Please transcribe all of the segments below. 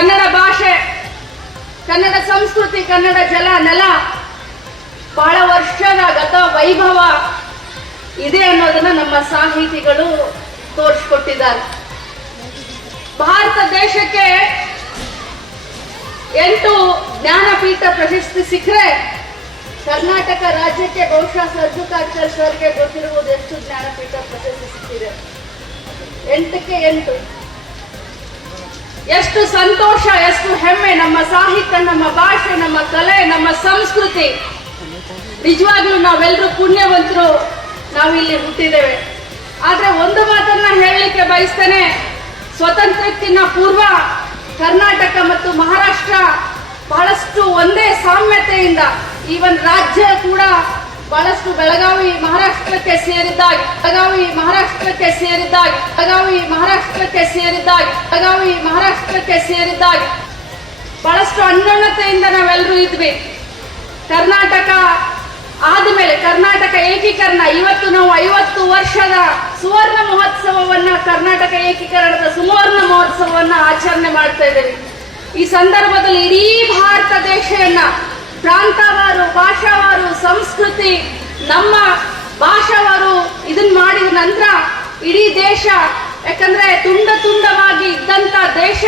ಕನ್ನಡ ಭಾಷೆ ಕನ್ನಡ ಸಂಸ್ಕೃತಿ ಕನ್ನಡ ಜಲ ನೆಲ ಬಹಳ ವರ್ಷದ ಗತ ವೈಭವ ಇದೆ ಅನ್ನೋದನ್ನ ನಮ್ಮ ಸಾಹಿತಿಗಳು ತೋರಿಸ್ಕೊಟ್ಟಿದ್ದಾರೆ ಭಾರತ ದೇಶಕ್ಕೆ ಎಂಟು ಜ್ಞಾನಪೀಠ ಪ್ರಶಸ್ತಿ ಸಿಕ್ಕರೆ ಕರ್ನಾಟಕ ರಾಜ್ಯಕ್ಕೆ ಬಹುಶಃ ಸರ್ಜು ಸರ್ಗೆ ಗೊತ್ತಿರುವುದು ಎಷ್ಟು ಜ್ಞಾನಪೀಠ ಪ್ರಶಸ್ತಿ ಸಿಕ್ಕಿದೆ ಎಂಟಕ್ಕೆ ಎಂಟು ಎಷ್ಟು ಸಂತೋಷ ಎಷ್ಟು ಹೆಮ್ಮೆ ನಮ್ಮ ಸಾಹಿತ್ಯ ನಮ್ಮ ಭಾಷೆ ನಮ್ಮ ಕಲೆ ನಮ್ಮ ಸಂಸ್ಕೃತಿ ನಿಜವಾಗ್ಲೂ ನಾವೆಲ್ಲರೂ ಪುಣ್ಯವಂತರು ನಾವಿಲ್ಲಿ ಹುಟ್ಟಿದ್ದೇವೆ ಆದರೆ ಒಂದು ಮಾತನ್ನ ಹೇಳಲಿಕ್ಕೆ ಬಯಸ್ತೇನೆ ಸ್ವತಂತ್ರಕ್ಕಿಂತ ಪೂರ್ವ ಕರ್ನಾಟಕ ಮತ್ತು ಮಹಾರಾಷ್ಟ್ರ ಬಹಳಷ್ಟು ಒಂದೇ ಸಾಮ್ಯತೆಯಿಂದ ಈ ಒಂದು ರಾಜ್ಯ ಕೂಡ ಬಹಳಷ್ಟು ಬೆಳಗಾವಿ ಮಹಾರಾಷ್ಟ್ರಕ್ಕೆ ಸೇರಿದ್ದಾಗಿ ಬೆಳಗಾವಿ ಮಹಾರಾಷ್ಟ್ರಕ್ಕೆ ಸೇರಿದ್ದಾಗಿ ಬೆಳಗಾವಿ ಮಹಾರಾಷ್ಟ್ರಕ್ಕೆ ಸೇರಿದ್ದಾಗಿ ಬೆಳಗಾವಿ ಮಹಾರಾಷ್ಟ್ರಕ್ಕೆ ಸೇರಿದ್ದಾಗಿ ಬಹಳಷ್ಟು ಅನ್ಯೋನ್ಯತೆಯಿಂದ ನಾವೆಲ್ಲರೂ ಇದ್ವಿ ಕರ್ನಾಟಕ ಆದಮೇಲೆ ಕರ್ನಾಟಕ ಏಕೀಕರಣ ಇವತ್ತು ನಾವು ಐವತ್ತು ವರ್ಷದ ಸುವರ್ಣ ಮಹೋತ್ಸವವನ್ನ ಕರ್ನಾಟಕ ಏಕೀಕರಣದ ಸುವರ್ಣ ಮಹೋತ್ಸವವನ್ನ ಆಚರಣೆ ಮಾಡ್ತಾ ಇದ್ದೇವೆ ಈ ಸಂದರ್ಭದಲ್ಲಿ ಇಡೀ ಭಾರತ ದೇಶವನ್ನ ಪ್ರಾಂತವಾರು ಭಾಷಾವಾರು ಸಂಸ್ಕೃತಿ ನಮ್ಮ ಭಾಷಾವಾರು ಇದನ್ನ ಮಾಡಿದ ನಂತರ ಇಡೀ ದೇಶ ಯಾಕಂದ್ರೆ ತುಂಡ ತುಂಡವಾಗಿ ಇದ್ದಂತ ದೇಶ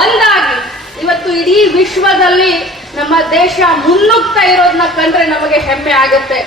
ಒಂದಾಗಿ ಇವತ್ತು ಇಡೀ ವಿಶ್ವದಲ್ಲಿ ನಮ್ಮ ದೇಶ ಮುನ್ನುಗ್ತಾ ಇರೋದನ್ನ ಕಂಡ್ರೆ ನಮಗೆ ಹೆಮ್ಮೆ ಆಗುತ್ತೆ